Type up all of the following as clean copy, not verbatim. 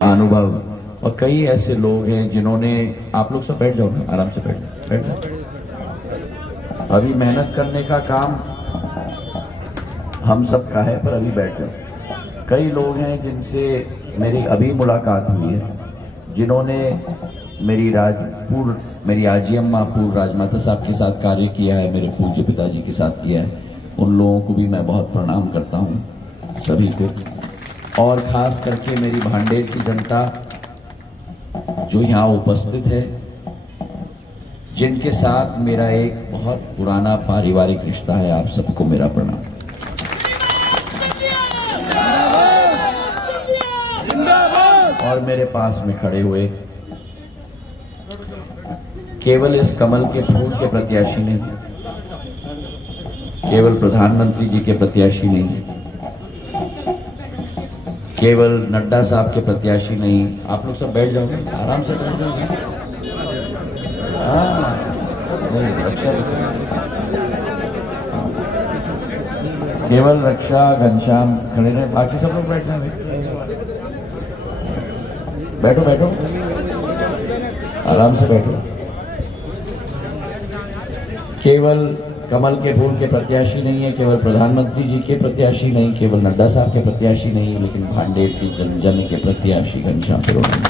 अनुभव और कई ऐसे लोग हैं जिन्होंने, आप लोग सब बैठ जाओ ना, आराम से बैठ जाओ। अभी मेहनत करने का काम हम सब का है, पर अभी बैठ जाओ। कई लोग हैं जिनसे मेरी अभी मुलाकात हुई है, जिन्होंने मेरी आजी अम्मा पूर्व राजमाता साहब के साथ कार्य किया है, मेरे पूज्य पिताजी के साथ किया है। उन लोगों को भी मैं बहुत प्रणाम करता हूँ सभी को, और खास करके मेरी भांडेर की जनता जो यहाँ उपस्थित है, जिनके साथ मेरा एक बहुत पुराना पारिवारिक रिश्ता है। आप सबको मेरा प्रणाम। और मेरे पास में खड़े हुए केवल इस कमल के फूल के प्रत्याशी नहीं, केवल प्रधानमंत्री जी के प्रत्याशी नहीं, केवल नड्डा साहब के प्रत्याशी नहीं। आप लोग सब बैठ जाओगे, आराम से बैठ जाओगे। केवल रक्षा घनश्याम खड़े रहे, बाकी सब लोग बैठ जाए। बैठो बैठो, आराम से बैठो। केवल कमल के फूल के प्रत्याशी नहीं है, केवल प्रधानमंत्री जी के प्रत्याशी नहीं, केवल नड्डा साहब के प्रत्याशी नहीं, लेकिन भांडेर की जन जन के प्रत्याशी घनश्याम सिरोही।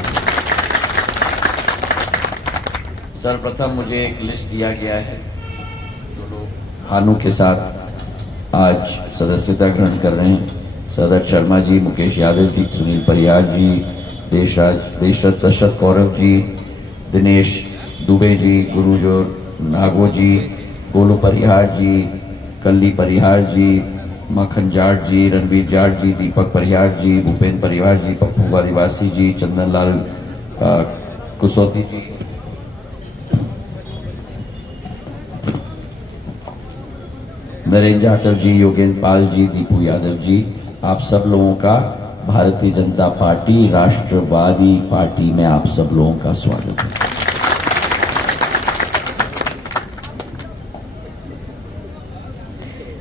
सर्वप्रथम मुझे एक लिस्ट दिया गया है जो लोग भानु के साथ आज सदस्यता ग्रहण कर रहे हैं। सदर शर्मा जी, मुकेश यादव जी, सुनील परिहार जी, देशरथ दशरथ कौरव जी, दिनेश दुबे जी, गुरुजोर नागो जी, गोलू परिहार जी, कल्ली परिहार जी, मक्खन जाट जी, रणवीर जाट जी, दीपक परिहार जी, भूपेन्द्र परिहार जी, पप्पू आदिवासी जी, चंदन लाल कुसौती जी, नरेंद्र जाटव जी, योगेंद्र पाल जी, दीपू यादव जी, आप सब लोगों का भारतीय जनता पार्टी राष्ट्रवादी पार्टी में आप सब लोगों का स्वागत है।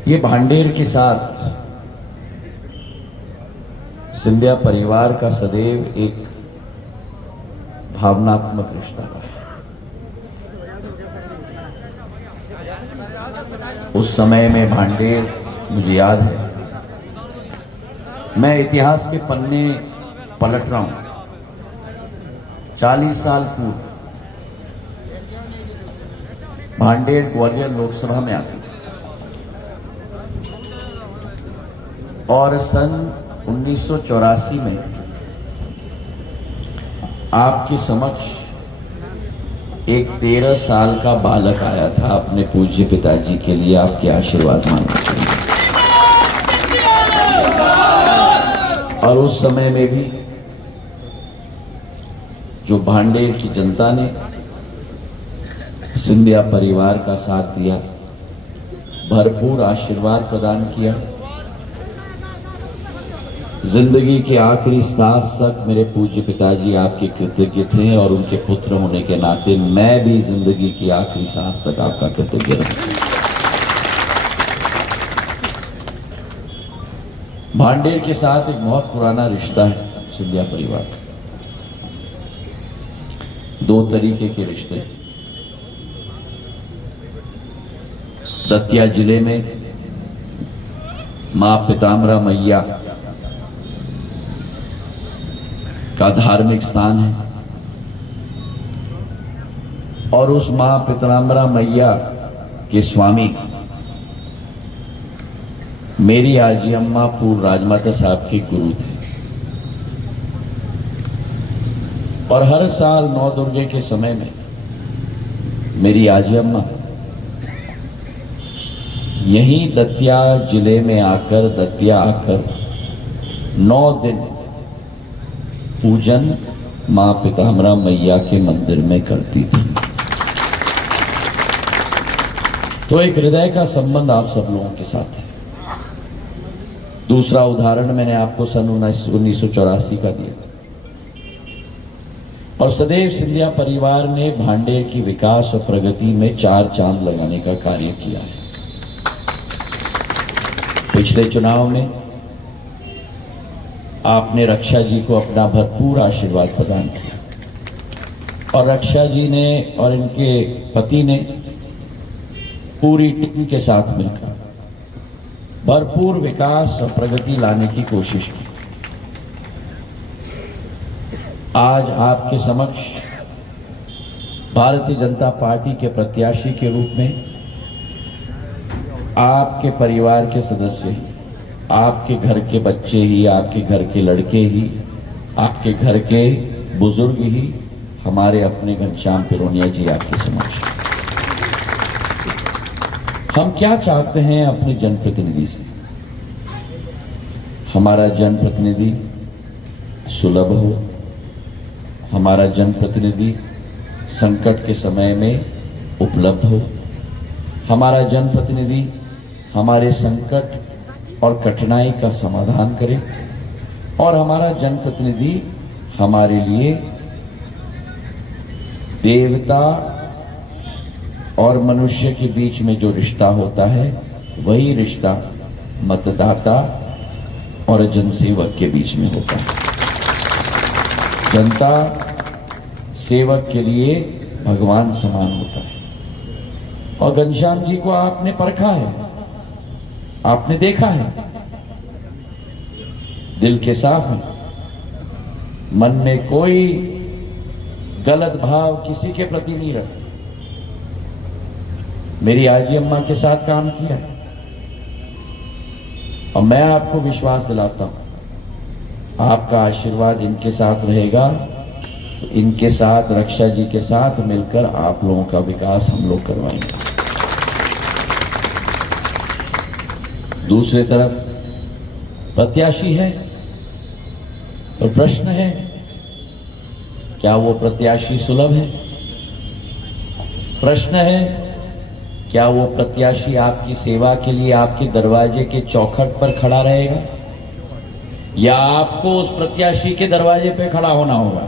ये भांडेर के साथ सिंधिया परिवार का सदैव एक भावनात्मक रिश्ता है। उस समय में भांडेर, मुझे याद है, मैं इतिहास के पन्ने पलट रहा हूं। 40 साल पूर्व भांडेर ग्वालियर लोकसभा में आती थी, और सन 1984 में आपके समक्ष एक 13 साल का बालक आया था अपने पूज्य पिताजी के लिए आपके आशीर्वाद मांगने के लिए। और उस समय में भी जो भांडेर की जनता ने सिंधिया परिवार का साथ दिया, भरपूर आशीर्वाद प्रदान किया, जिंदगी के आखिरी सांस तक मेरे पूज्य पिताजी आपके कृतज्ञ थे, और उनके पुत्र होने के नाते मैं भी जिंदगी की आखिरी सांस तक आपका कृतज्ञ रहूंगा। भांडेर के साथ एक बहुत पुराना रिश्ता है सिंधिया परिवार का। 2 तरीके के रिश्ते। दतिया जिले में मां पीताम्बरा मैया का धार्मिक स्थान है, और उस मां पीताम्बरा मैया के स्वामी मेरी आजी अम्मा पूर्व राजमाता साहब के गुरु थे। और हर साल 9 दुर्गे के समय में मेरी आजी अम्मा यहीं दतिया जिले में आकर, दतिया आकर 9 दिन पूजन मां पीताम्बरा मैया के मंदिर में करती थी। तो एक हृदय का संबंध आप सब लोगों के साथ है। दूसरा उदाहरण मैंने आपको सन 1984 का दिया, और सदैव सिंधिया परिवार ने भांडेर की विकास और प्रगति में 4 चांद लगाने का कार्य किया है। पिछले चुनाव में आपने रक्षा जी को अपना भरपूर आशीर्वाद प्रदान किया और रक्षा जी ने और इनके पति ने पूरी टीम के साथ मिलकर भरपूर विकास और प्रगति लाने की कोशिश की। आज आपके समक्ष भारतीय जनता पार्टी के प्रत्याशी के रूप में आपके परिवार के सदस्य ही, आपके घर के बच्चे ही, आपके घर के लड़के ही, आपके घर के बुजुर्ग ही, हमारे अपने घनश्याम पिरोनिया जी आपके समक्ष। हम क्या चाहते हैं अपने जनप्रतिनिधि से? हमारा जनप्रतिनिधि सुलभ हो, हमारा जनप्रतिनिधि संकट के समय में उपलब्ध हो, हमारा जनप्रतिनिधि हमारे संकट और कठिनाई का समाधान करे और हमारा जनप्रतिनिधि हमारे लिए देवता और मनुष्य के बीच में जो रिश्ता होता है वही रिश्ता मतदाता और जनसेवक के बीच में होता है। जनता सेवक के लिए भगवान समान होता है और घनश्याम जी को आपने परखा है, आपने देखा है, दिल के साफ है, मन में कोई गलत भाव किसी के प्रति नहीं रखते। मेरी आजी अम्मा के साथ काम किया और मैं आपको विश्वास दिलाता हूं आपका आशीर्वाद इनके साथ रहेगा तो इनके साथ रक्षा जी के साथ मिलकर आप लोगों का विकास हम लोग करवाएंगे। दूसरी तरफ प्रत्याशी है और प्रश्न है क्या वो प्रत्याशी सुलभ है? प्रश्न है क्या वो प्रत्याशी आपकी सेवा के लिए आपके दरवाजे के चौखट पर खड़ा रहेगा या आपको उस प्रत्याशी के दरवाजे पे खड़ा होना होगा?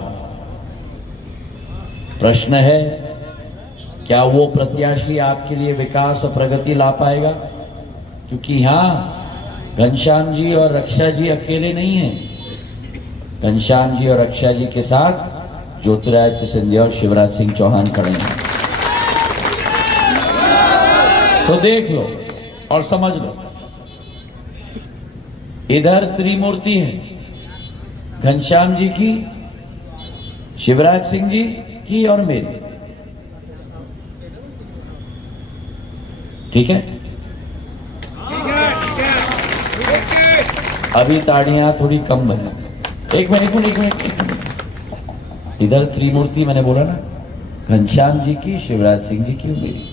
प्रश्न है क्या वो प्रत्याशी आपके लिए विकास और प्रगति ला पाएगा? क्योंकि यहां घनश्याम जी और रक्षा जी अकेले नहीं हैं। घनश्याम जी और रक्षा जी के साथ ज्योतिरादित्य सिंधिया और शिवराज सिंह चौहान खड़े हैं। तो देख लो और समझ लो, इधर त्रिमूर्ति है, घनश्याम जी की, शिवराज सिंह जी की और मेरी। ठीक है? अभी ताड़ियां थोड़ी कम बनी। एक मिनट। इधर त्रिमूर्ति मैंने बोला ना, घनश्याम जी की, शिवराज सिंह जी की और मेरी।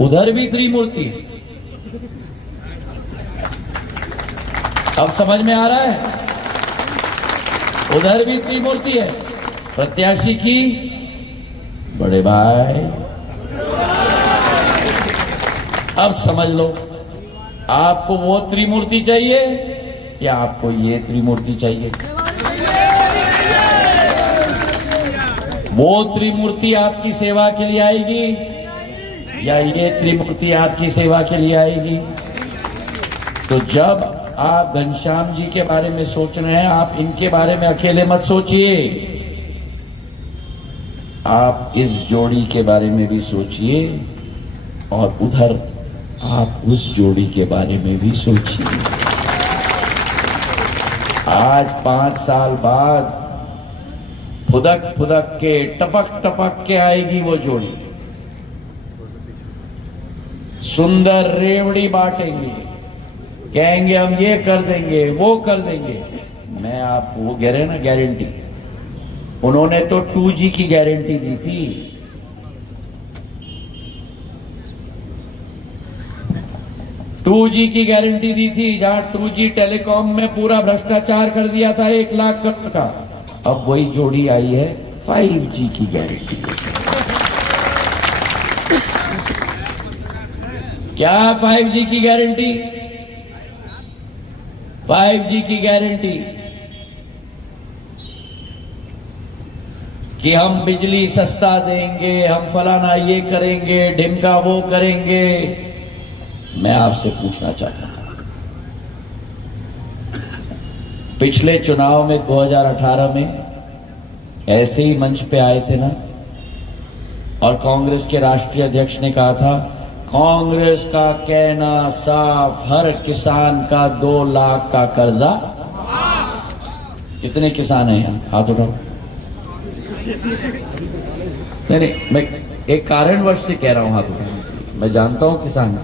उधर भी त्रिमूर्ति है। अब समझ में आ रहा है? उधर भी त्रिमूर्ति है। प्रत्याशी की बड़े भाई, अब समझ लो आपको वो त्रिमूर्ति चाहिए या आपको ये त्रिमूर्ति चाहिए? वो त्रिमूर्ति आपकी सेवा के लिए आएगी या ये त्रिमूर्ति आपकी सेवा के लिए आएगी? तो जब आप घनश्याम जी के बारे में सोच रहे हैं, आप इनके बारे में अकेले मत सोचिए, आप इस जोड़ी के बारे में भी सोचिए और उधर आप उस जोड़ी के बारे में भी सोचिए। आज 5 साल बाद फुदक फुदक के, टपक टपक के आएगी वो जोड़ी। सुंदर रेवड़ी बांटेंगे, कहेंगे हम ये कर देंगे, वो कर देंगे। मैं आप वो कह रहे हैं ना गारंटी, उन्होंने तो 2G की गारंटी दी थी। 2G की गारंटी दी थी, जहां 2G टेलीकॉम में पूरा भ्रष्टाचार कर दिया था 1 लाख करोड़ का। अब वही जोड़ी आई है 5G की गारंटी। क्या 5G की गारंटी? 5G की गारंटी कि हम बिजली सस्ता देंगे, हम फलाना ये करेंगे, ढिमका वो करेंगे। मैं आपसे पूछना चाहता हूं, पिछले चुनाव में 2018 में ऐसे ही मंच पे आए थे ना, और कांग्रेस के राष्ट्रीय अध्यक्ष ने कहा था, कांग्रेस का कहना साफ, हर किसान का 2 लाख का कर्जा। कितने किसान हैं यहाँ? हाथ उठाओ। नहीं, मैं एक कारणवश से कह रहा हूं हाथ उठाओ। मैं जानता हूं किसान,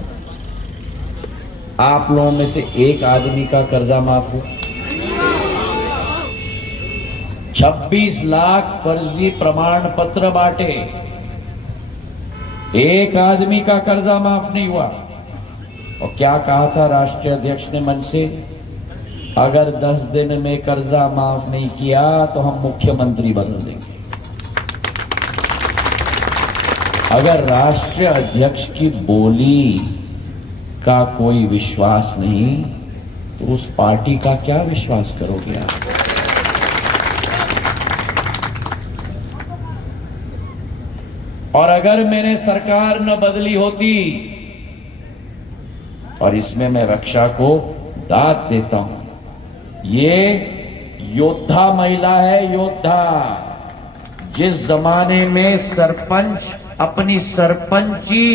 आप लोगों में से एक आदमी का कर्जा माफ हो। 26 लाख फर्जी प्रमाण पत्र बांटे, एक आदमी का कर्जा माफ नहीं हुआ। और क्या कहा था राष्ट्रीय अध्यक्ष ने मन से, अगर 10 दिन में कर्जा माफ नहीं किया तो हम मुख्यमंत्री बदल देंगे। अगर राष्ट्रीय अध्यक्ष की बोली का कोई विश्वास नहीं तो उस पार्टी का क्या विश्वास करोगे आप? और अगर मैंने सरकार न बदली होती, और इसमें मैं रक्षा को दाद देता हूं, ये योद्धा महिला है, योद्धा। जिस जमाने में सरपंच अपनी सरपंची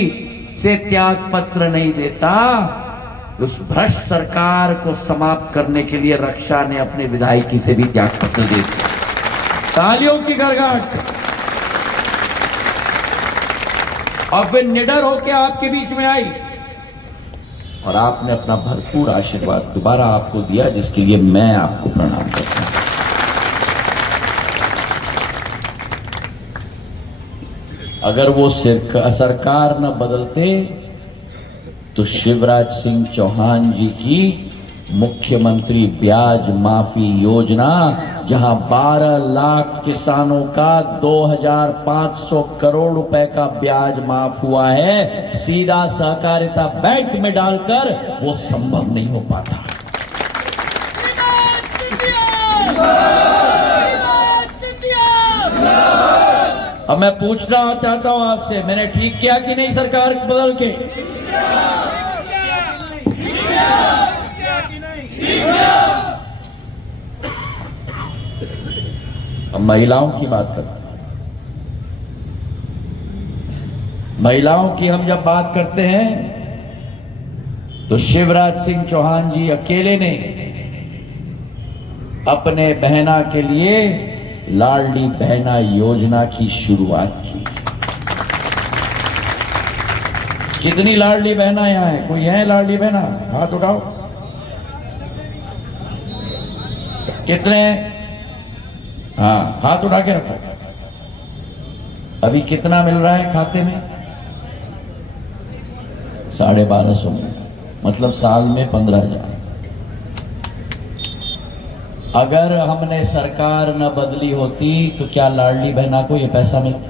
से त्याग पत्र नहीं देता, उस भ्रष्ट सरकार को समाप्त करने के लिए रक्षा ने अपने विधायकी से भी त्याग पत्र दे दिया। तालियों की गड़गड़ाहट से। और फिर निडर होकर आपके बीच में आई और आपने अपना भरपूर आशीर्वाद दोबारा आपको दिया, जिसके लिए मैं आपको प्रणाम करता हूं। अगर वो सरकार न बदलते तो शिवराज सिंह चौहान जी की मुख्यमंत्री ब्याज माफी योजना, जहां 12 लाख किसानों का 2500 करोड़ रुपए का ब्याज माफ हुआ है, सीधा सहकारिता बैंक में डालकर, वो संभव नहीं हो पाता। अब मैं पूछना चाहता हूं आपसे, मैंने ठीक किया कि नहीं सरकार बदल के? अब महिलाओं की बात करते हैं। महिलाओं की हम जब बात करते हैं तो शिवराज सिंह चौहान जी अकेले ने अपने बहना के लिए लाडली बहना योजना की शुरुआत की। कितनी लाडली बहना यहां है? कोई है लाडली बहना? हाथ उठाओ। कितने? हाँ, हाथ उठा के रखो। अभी कितना मिल रहा है खाते में? 1250 मिल, मतलब साल में 15,000। अगर हमने सरकार न बदली होती तो क्या लाडली बहना को ये पैसा मिलता?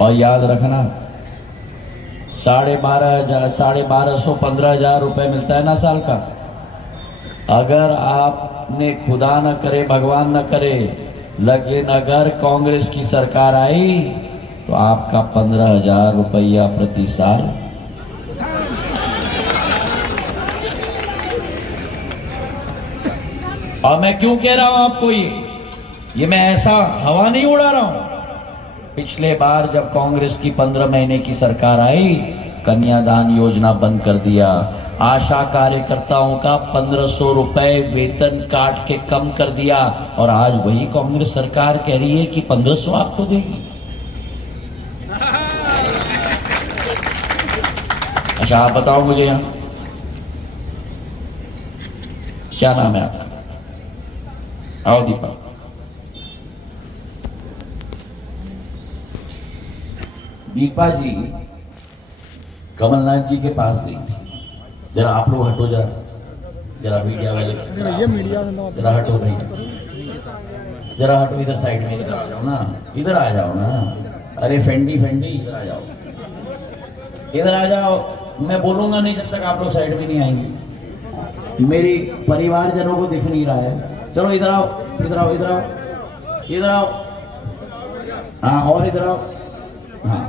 और याद रखना, 12,500 15,000 रुपए मिलता है ना साल का। अगर आपने खुदा न करे, भगवान न करे, लेकिन अगर कांग्रेस की सरकार आई तो आपका 15,000 रुपया प्रति साल और मैं क्यों कह रहा हूं आपको ये मैं ऐसा हवा नहीं उड़ा रहा हूं। पिछले बार जब कांग्रेस की 15 महीने की सरकार आई, कन्यादान योजना बंद कर दिया। आशा कार्यकर्ताओं का 1500 रुपए वेतन काट के कम कर दिया, और आज वही कांग्रेस सरकार कह रही है कि 1500 आपको देगी। अच्छा, आप बताओ मुझे, यहां क्या नाम है आपका? आओ दीपा। दीपा जी कमलनाथ जी के पास गई थी। जरा आप लोग हटो, जरा मीडिया वाले जरा हटो भाई, जरा हटो इधर साइड में, इधर आ जाओ ना, इधर आ जाओ ना। अरे फेंडी इधर आ जाओ, इधर आ जाओ। मैं बोलूंगा नहीं जब तक आप लोग साइड में नहीं आएंगे। मेरी परिवारजनों को दिख नहीं रहा है। चलो इधर आओ, इधर आओ, इधर आओ, इधर आओ। हाँ, और इधर आओ। हाँ,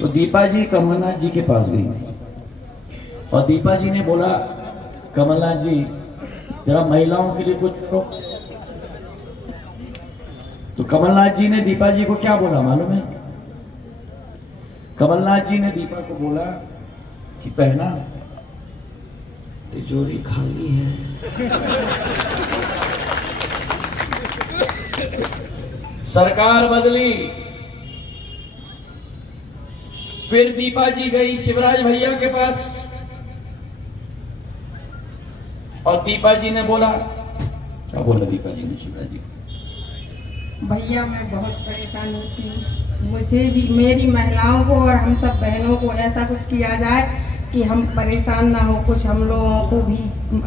तो दीपा जी कमलनाथ जी के पास गई थी और दीपा जी ने बोला कमलनाथ जी जरा महिलाओं के लिए कुछ करो। तो कमलनाथ जी ने दीपा जी को क्या बोला मालूम है? कमलनाथ जी ने दीपा को बोला कि बहना तिजोरी खाली है। सरकार बदली, फिर दीपा जी गई शिवराज भैया के पास और दीपा जी ने बोला, क्या बोला दीपा जी ने शिवराज जी? भैया मैं बहुत परेशान होती हूँ, मुझे भी मेरी महिलाओं को और हम सब बहनों को ऐसा कुछ किया जाए कि हम परेशान ना हो, कुछ हम लोगों को भी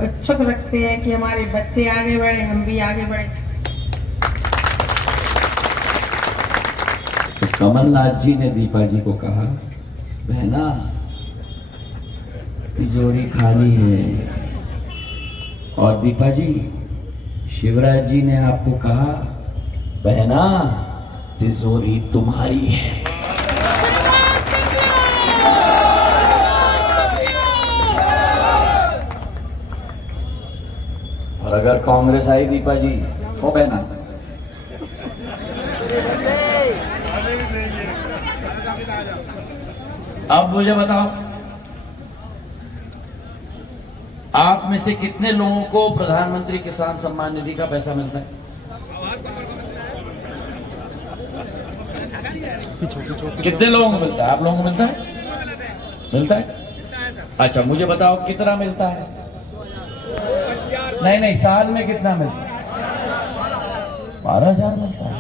इच्छुक रखते हैं कि हमारे बच्चे आगे बढ़े, हम भी आगे बढ़े। तो कमलनाथ जी ने दीपा जी को कहा, बहना तिजोरी खाली है। और दीपा जी, शिवराज जी ने आपको कहा, बहना तिजोरी तुम्हारी है। और अगर कांग्रेस आई दीपा जी, हो बहना, अब मुझे बताओ, आप में से कितने लोगों को प्रधानमंत्री किसान सम्मान निधि का पैसा मिलता है? कितने लोगों को मिलता है? आप लोगों को मिलता है? मिलता है? अच्छा मुझे बताओ कितना मिलता है? नहीं नहीं, साल में कितना मिलता है? 12,000 मिलता है।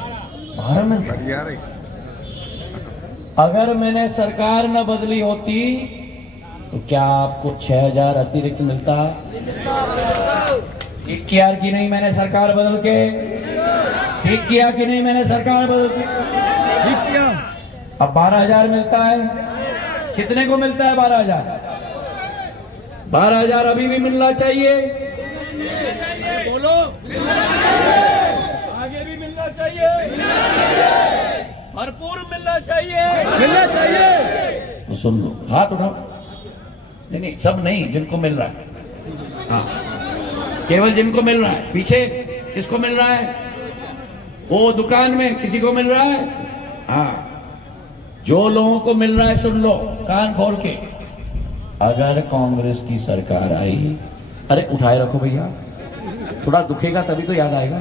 12 मिलता है। अगर मैंने सरकार न बदली होती तो क्या आपको 6,000 अतिरिक्त मिलता? ठीक किया कि नहीं मैंने सरकार बदल के? ठीक किया कि नहीं मैंने सरकार बदल के? ठीक किया। अब 12,000 मिलता है। कितने को मिलता है 12,000? 12,000 अभी भी मिलना चाहिए। बोलो, आगे भी मिलना चाहिए, भरपूर मिलना चाहिए, मिलना चाहिए। तो सुन लो, हाथ उठाओ। नहीं, सब नहीं, जिनको मिल रहा है। हाँ, केवल जिनको मिल रहा है। पीछे किसको मिल रहा है? वो दुकान में किसी को मिल रहा है? हाँ, जो लोगों को मिल रहा है सुन लो कान खोल के। अगर कांग्रेस की सरकार आई, अरे उठाए रखो भैया, थोड़ा दुखेगा तभी तो याद आएगा।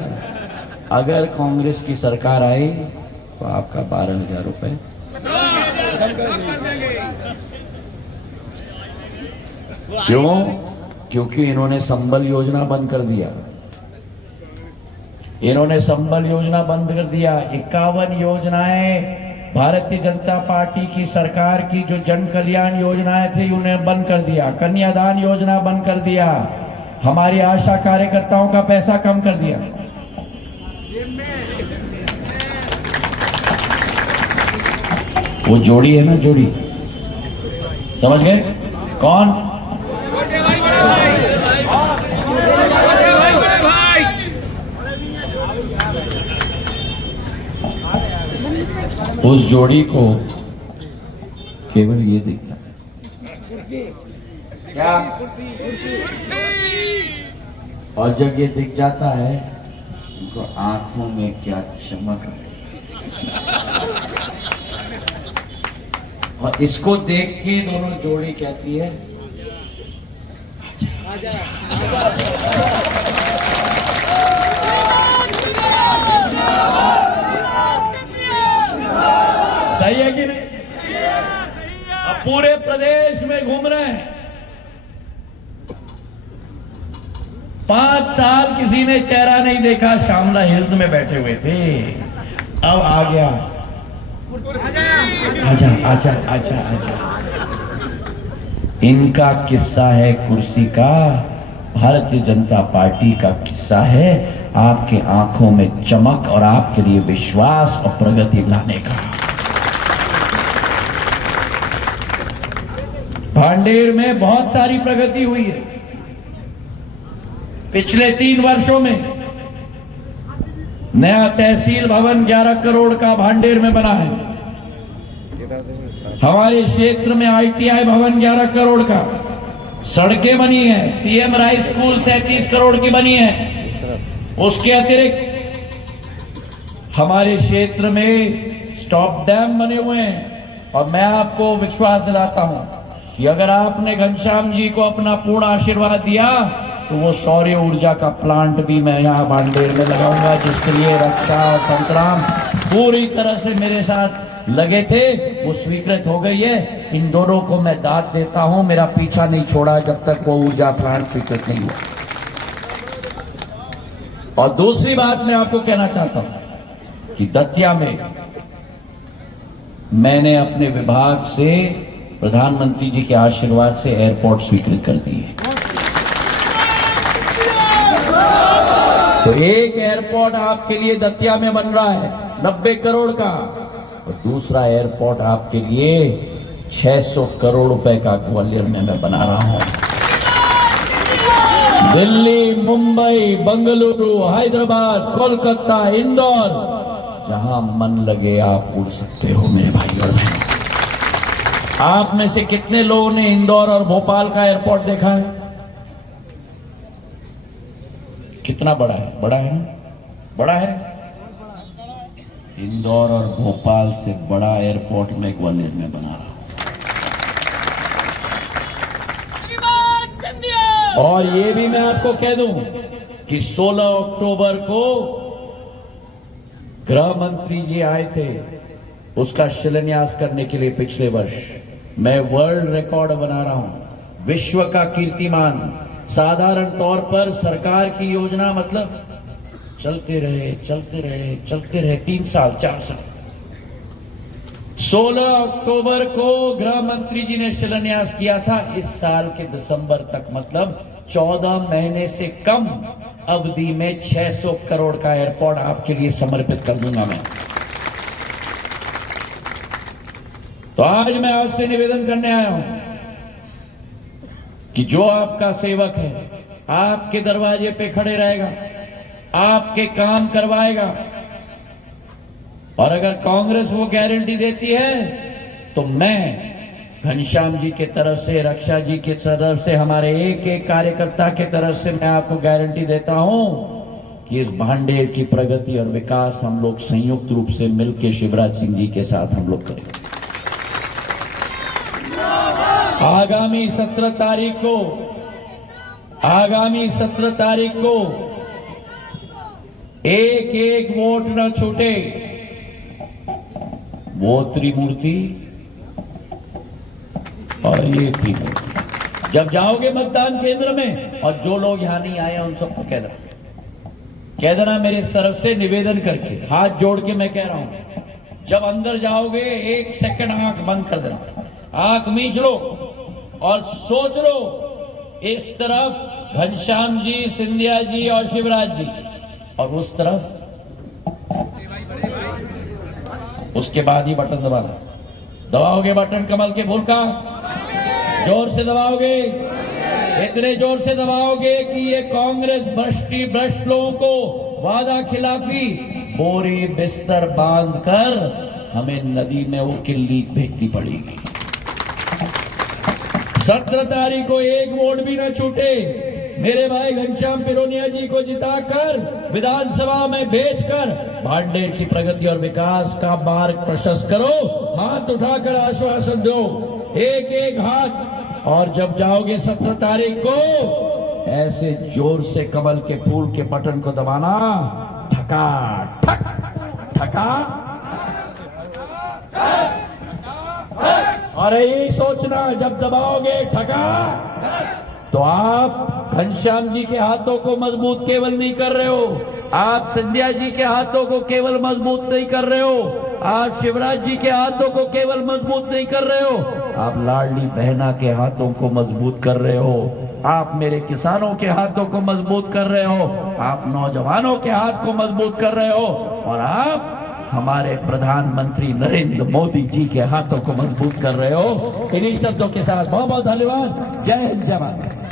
अगर कांग्रेस की सरकार आई तो आपका 12,000 रुपए क्यों? क्योंकि इन्होंने संबल योजना बंद कर दिया। इन्होंने संबल योजना बंद कर दिया। 51 योजनाएं भारतीय जनता पार्टी की सरकार की जो जन कल्याण योजनाएं थी उन्हें बंद कर दिया। कन्यादान योजना बंद कर दिया। हमारी आशा कार्यकर्ताओं का पैसा कम कर दिया। वो जोड़ी है ना, जोड़ी, समझ गए? कौन? उस जोड़ी को केवल ये दिखता है क्या? और जब ये दिख जाता है उनको आंखों में क्या चमक आती है। और इसको देख के दोनों जोड़ी कहती है, सही है कि नहीं? अब पूरे प्रदेश में घूम रहे हैं। 5 साल किसी ने चेहरा नहीं देखा, शामला हिल्स में बैठे हुए थे, अब आ गया। आजा आजा आजा आजा। इनका किस्सा है कुर्सी का, भारतीय जनता पार्टी का किस्सा है आपके आंखों में चमक और आपके लिए विश्वास और प्रगति लाने का। भांडेर में बहुत सारी प्रगति हुई है पिछले 3 वर्षों में। नया तहसील भवन 11 करोड़ का भांडेर में बना है। हमारे क्षेत्र में ITI भवन 11 करोड़ का, सड़कें बनी है, सीएम राइस स्कूल 37 करोड़ की बनी है। उसके अतिरिक्त हमारे क्षेत्र में स्टॉप डैम बने हुए हैं। और मैं आपको विश्वास दिलाता हूं कि अगर आपने घनश्याम जी को अपना पूर्ण आशीर्वाद दिया तो वो सौर ऊर्जा का प्लांट भी मैं यहाँ भांडेर में लगाऊंगा, जिसके लिए रक्षा और संतराम पूरी तरह से मेरे साथ लगे थे, वो स्वीकृत हो गई है। इन दोनों को मैं दाद देता हूं, मेरा पीछा नहीं छोड़ा जब तक वो ऊर्जा प्लांट स्वीकृत नहीं हुआ। और दूसरी बात मैं आपको कहना चाहता हूं कि दतिया में मैंने अपने विभाग से प्रधानमंत्री जी के आशीर्वाद से एयरपोर्ट स्वीकृत कर दी है। तो एक एयरपोर्ट आपके लिए दतिया में बन रहा है 90 करोड़ का, और दूसरा एयरपोर्ट आपके लिए 600 करोड़ रुपए का ग्वालियर में मैं बना रहा हूं। दिल्ली, मुंबई, बेंगलुरु, हैदराबाद, कोलकाता, इंदौर, जहां मन लगे आप उड़ सकते हो मेरे भाई और बहन। आप में से कितने लोगों ने इंदौर और भोपाल का एयरपोर्ट देखा है? कितना बड़ा है? बड़ा है ना? बड़ा है। इंदौर और भोपाल से बड़ा एयरपोर्ट मैं ग्वालियर में बना रहा हूं। और ये भी मैं आपको कह दूं कि 16 अक्टूबर को गृह मंत्री जी आए थे उसका शिलान्यास करने के लिए पिछले वर्ष। मैं वर्ल्ड रिकॉर्ड बना रहा हूं, विश्व का कीर्तिमान। साधारण तौर पर सरकार की योजना मतलब चलते रहे चलते रहे चलते रहे 3 साल 4 साल। 16 अक्टूबर को गृह मंत्री जी ने शिलान्यास किया था। इस साल के दिसंबर तक मतलब 14 महीने से कम अवधि में 600 करोड़ का एयरपोर्ट आपके लिए समर्पित कर दूंगा मैं। तो आज मैं आपसे निवेदन करने आया हूं कि जो आपका सेवक है आपके दरवाजे पे खड़े रहेगा, आपके काम करवाएगा, और अगर कांग्रेस वो गारंटी देती है तो मैं घनश्याम जी के तरफ से, रक्षा जी के तरफ से, हमारे एक एक कार्यकर्ता के तरफ से मैं आपको गारंटी देता हूं कि इस भांडेर की प्रगति और विकास हम लोग संयुक्त रूप से मिलकर शिवराज सिंह जी के साथ हम लोग करेंगे। आगामी 17 तारीख को एक एक वोट न छूटे। वो त्रिमूर्ति और ये त्रिमूर्ति जब जाओगे मतदान केंद्र में, और जो लोग यहां नहीं आए उन सबको कह देना मेरे तरफ से निवेदन करके, हाथ जोड़ के मैं कह रहा हूं, जब अंदर जाओगे 1 सेकंड आंख बंद कर देना, आंख मींच लो और सोच लो इस तरफ घनश्याम जी, सिंधिया जी और शिवराज जी, और उस तरफ। उसके बाद ही बटन दबाना। दबाओगे बटन कमल के फूल का, जोर से दबाओगे, इतने जोर से दबाओगे कि ये कांग्रेस भ्रष्ट लोगों को वादा खिलाफी बोरी बिस्तर बांधकर हमें नदी में वो किल्ली फेंकती पड़ेगी। 17 तारीख को एक वोट भी न छूटे। मेरे भाई घनश्याम पिरोनिया जी को जिताकर विधानसभा में भेजकर भांडेर की प्रगति और विकास का मार्ग प्रशस्त करो। हाथ उठाकर आश्वासन दो, एक एक हाथ। और जब जाओगे 17 तारीख को ऐसे जोर से कमल के फूल के बटन को दबाना, ठका ठक ठका, और यही सोचना जब दबाओगे ठका तो आप घनश्याम जी के हाथों को मजबूत केवल नहीं कर रहे हो, आप सिंधिया जी के हाथों को केवल मजबूत नहीं कर रहे हो, आप शिवराज जी के हाथों को केवल मजबूत नहीं कर रहे हो, आप लाडली बहना के हाथों को मजबूत कर रहे हो, आप मेरे किसानों के हाथों को मजबूत कर रहे हो, आप नौजवानों के हाथ को मजबूत कर रहे हो, और आप हमारे प्रधानमंत्री नरेंद्र मोदी जी के हाथों को मजबूत कर रहे हो। इन्हीं शब्दों के साथ बहुत बहुत धन्यवाद। जय हिंद, जय भारत।